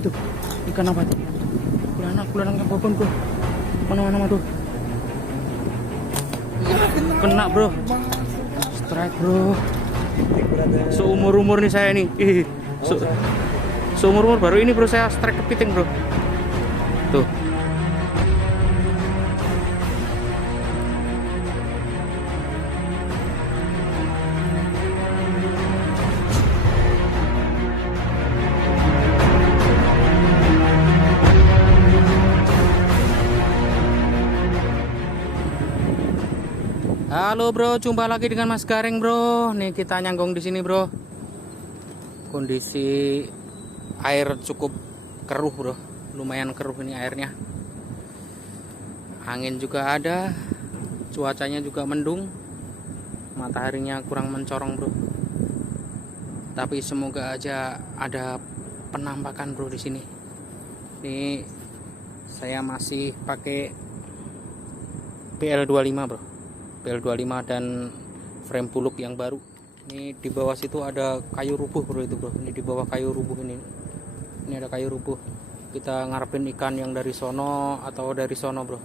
tuh. Ikan apa tuh? Kulanak apapun bro. Mana tuh? Kena bro. Strike bro. Seumur nih saya nih. Seumur baru ini bro saya strike kepiting bro. Tuh. Halo bro, jumpa lagi dengan Mas Garing bro. Nih kita nyanggong di sini bro. Kondisi air cukup keruh bro, lumayan keruh ini airnya. Angin juga ada, cuacanya juga mendung, mataharinya kurang mencorong bro. Tapi semoga aja ada penampakan bro di sini. Ini saya masih pakai PL25 bro. PL25 dan frame puluk yang baru. Ini di bawah situ ada kayu rubuh bro itu bro. Ini di bawah kayu rubuh ini. Ini ada kayu rubuh. Kita ngarepin ikan yang dari sono atau dari sono bro.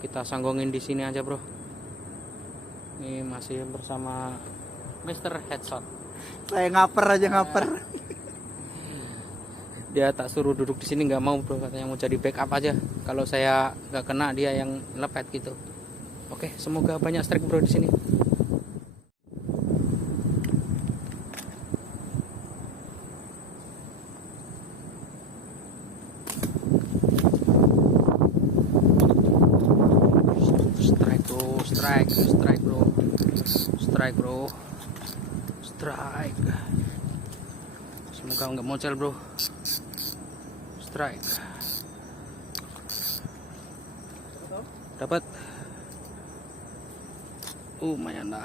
Kita sanggongin di sini aja bro. Ini masih bersama Mr. Headshot. Saya ngaper. Dia tak suruh duduk di sini, nggak mau bro, katanya mau jadi backup aja. Kalau saya nggak kena dia yang lepet gitu. Oke, semoga banyak strike bro di sini. Strike bro. Strike. Semoga nggak mocel bro. Strike. Dapat. Lumayan lah.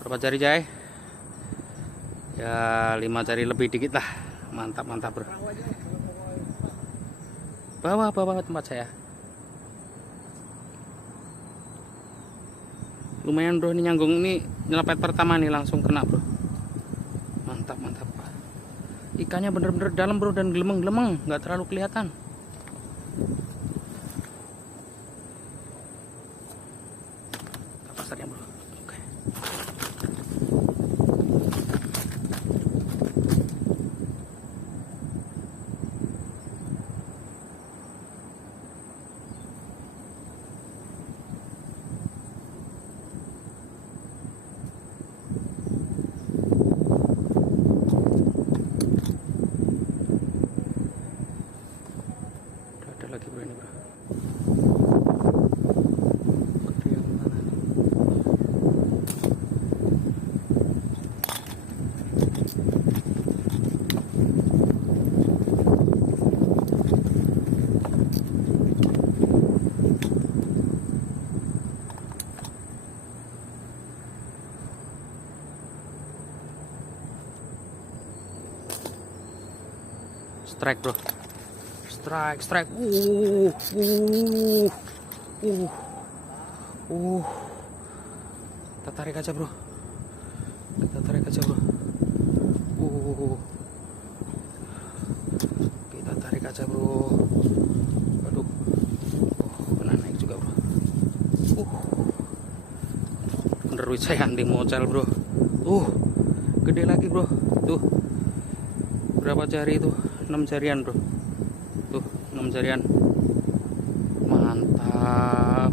Berapa jari Jay? Ya 5 jari lebih dikit lah. Mantap bro. Bawa tempat saya. Lumayan bro, ini nyanggung, ini nyelepet pertama nih langsung kena bro. Mantap. Ikannya bener-bener dalam bro dan gelemeng, nggak terlalu kelihatan. Pasarnya bro. Oke. Ada lagi bro ini bro. Strike bro. Strike. Kita tarik aja bro. Kita tarik aja bro. Aduh. Kena naik juga bro. Bener saya anti mocel bro. Gede lagi bro. Tuh. Berapa jari itu? 6 jarian bro. Tuh 6 jarian.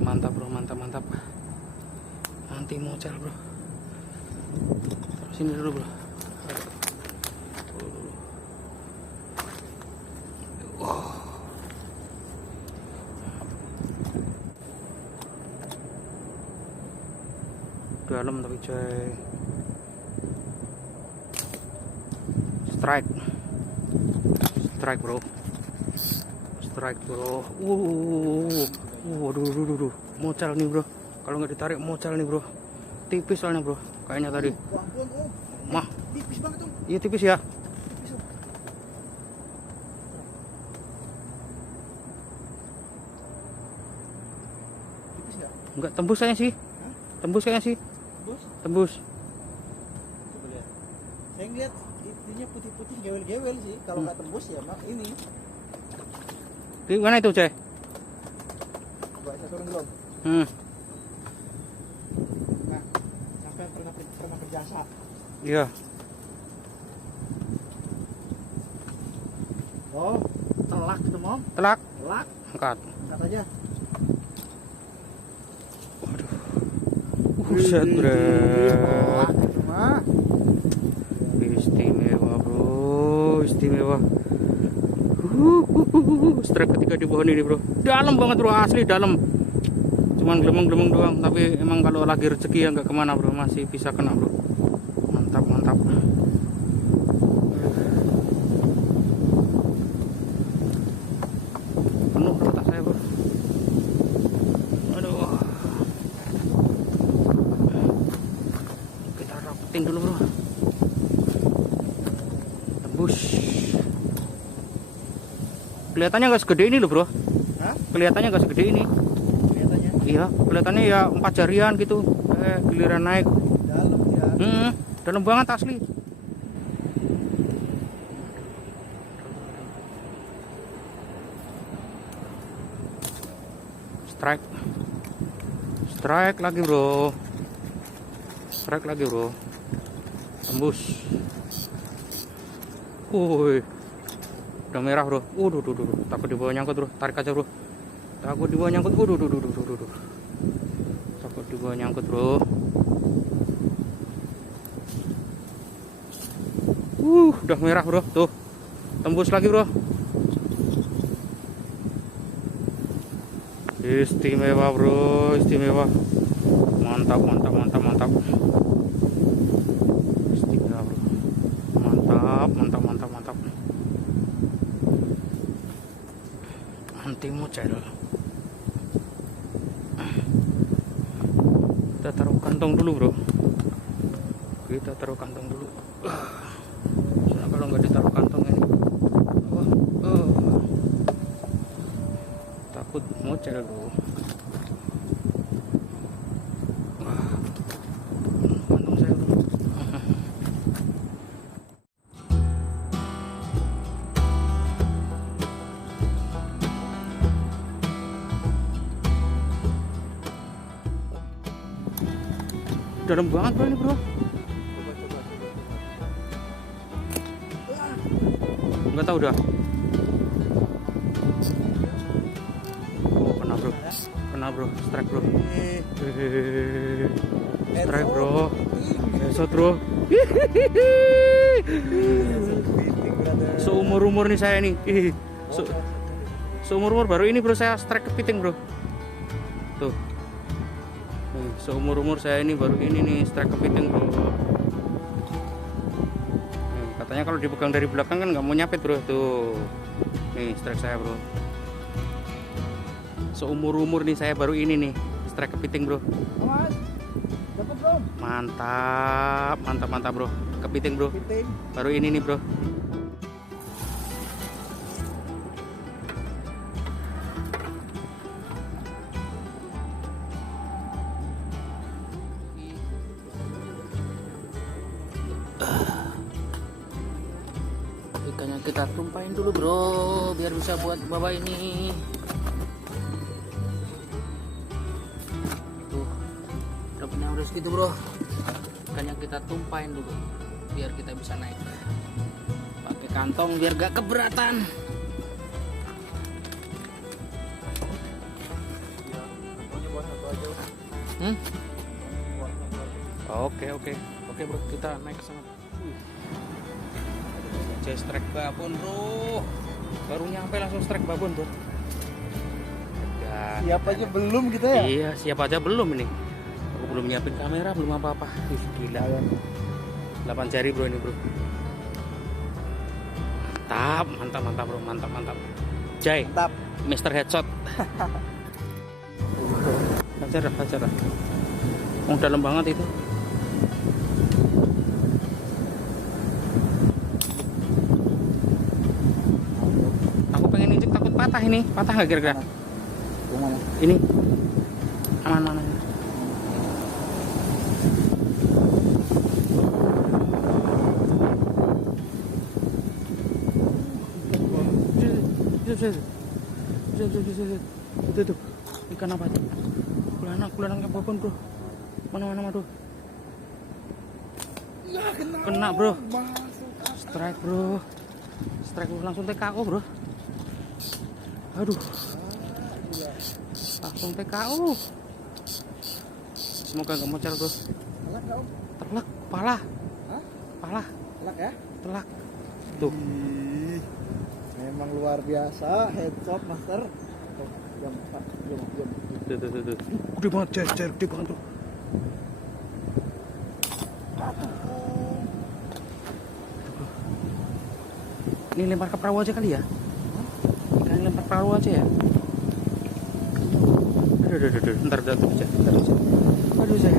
Mantap bro. Anti mocel bro. Terus sini dulu bro. Dalam tapi coy. Strike bro. Aduh. Mocel nih bro. Kalau nggak ditarik mocel nih bro. Tipis soalnya bro. Kayaknya tadi. Mah. Tipis banget tuh. Iya tipis ya. Tipis nggak? Enggak, tembus kayaknya sih. Tembus. Coba lihat. Saya ngeliat itunya putih-putih gewel-gewel sih. Kalau nggak tembus ya mak ini. Gimana itu, Ceh? Coba saya turun dulu. Nah, sampai pernah berjasa. Iya. Oh, telak itu mau? Telak. Telak. Angkat. Angkat aja. Buset, Bre. Telak itu mah. Istimewa, bro. Istimewa. Strike ketiga di pohon ini, bro. Dalam banget, bro. Asli dalam. Cuman gelembung-gelembung doang. Tapi emang kalau lagi rezeki ya nggak kemana, bro. Masih bisa kena, bro. Mantap, mantap. Penuh bro tas saya, bro. Aduh. Kita rapetin dulu, bro. Tembus. Kelihatannya nggak segede ini loh, bro. Hah? Kelihatannya nggak segede ini. Kelihatannya Iya, kelihatannya ya 4 jarian gitu. Giliran naik. dalam ya. Dalam banget asli. Strike. Strike lagi, bro. Strike lagi, bro. Tembus. Woi. Udah merah, bro. Duh. Takut di bawah nyangkut, bro. Tarik aja, bro. Takut di bawah nyangkut. Duh. Takut di bawah nyangkut, bro. Udah merah, bro. Tuh. Tembus lagi, bro. Istimewa, bro. Istimewa. Mantap. Istimewa, bro. Mantap. Anti mucel. Kita taruh kantong dulu, bro. Soalnya kalau nggak ditaruh kantong ini takut mucel, bro. Kantong saya, bro. Dalam banget, bro, ini, bro. Coba. Nggak tahu dah. Oh, kena bro, strike, bro. Strike, bro. Headshot, bro. Seumur nih saya nih. Seumur baru ini, bro, saya strike kepiting, bro. Tuh. Seumur saya ini baru ini nih strike kepiting, bro. Katanya kalau dipegang dari belakang kan nggak mau nyapit, bro. Tuh. Nih strike saya, bro. Seumur nih saya baru ini nih strike kepiting, bro. Mas, dapat, bro. Mantap, bro. Kepiting, bro. Kepiting. Baru ini nih, bro. Ikannya kita tumpahin dulu, bro, biar bisa buat baba ini. Tuh, dapatnya udah segitu, bro. Ikannya kita tumpahin dulu biar kita bisa naik. Pakai kantong biar gak keberatan. Oke, bro, kita naik ke sana. Strike babon, bro. Baru nyampe langsung strike babon, bro. Siap aja belum kita ya? Iya, siap aja belum ini. Aku belum nyiapin kamera, belum apa-apa. Ih, gila. 8 jari, bro, ini, bro. Mantap, bro. Mantap. Jai. Mantap. Mr. Headshot. Hajar dah. Dalam banget itu. Patah ini, patah nggak kira-kira? Mana? Ini aman. Itu tuh. Ikan apa tuh? Kulanak ke pohon, bro. Mana tuh? Kena, bro. Strike, bro. Strike, bro. Langsung TKO, bro. Aduh. Langsung TKO. Semoga nggak mocel, bro. Telak nggak, Om? Telak, pala. Hah? Pala, Telak ya? telak. Tuh. Ih, memang luar biasa headshot master. Tuh, diam, Pak. Diam. Tuh. Gede banget, cair, gede banget, bro. Ini lempar ke perahu aja kali ya? Ikan lempar perahu aja ya? Aduh. Ntar aja. Aduh, saya.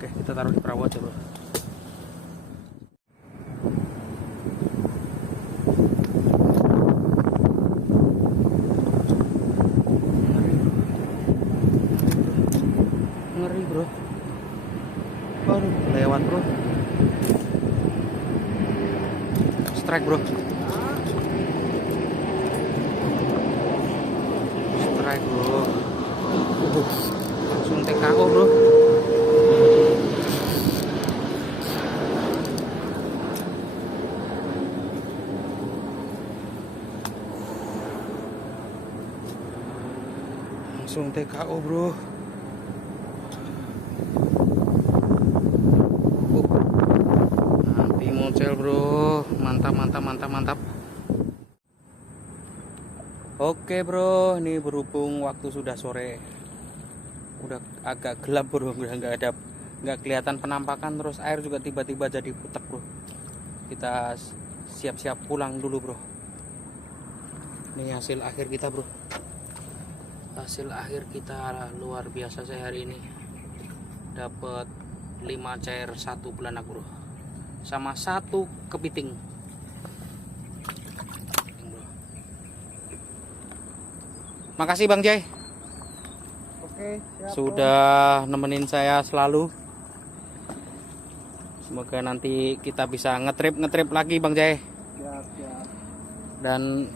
Oke, kita taruh di perahu aja, bro. Ngeri, bro. Aduh, lewat, bro. Strike, bro. Strike, bro. Langsung TKO, bro. Langsung TKO, bro. Nanti mocel, bro. Mantap. Oke, bro, ini berhubung waktu sudah sore, udah agak gelap, bro, udah nggak kelihatan penampakan, terus air juga tiba-tiba jadi putek, bro. Kita siap-siap pulang dulu, bro. Ini hasil akhir kita, bro. Hasil akhir kita luar biasa saya hari ini. Dapat 5 cair 1 belanak, bro, sama 1 kepiting. Makasih Bang Jai. Oke, siap, Sudah nemenin saya selalu. Semoga nanti kita bisa ngetrip lagi, Bang Jai. Siap. Dan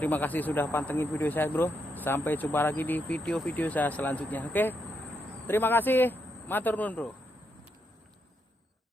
terima kasih sudah pantengin video saya, bro. Sampai jumpa lagi di video-video saya selanjutnya. Oke. Terima kasih. Matur nuwun, bro.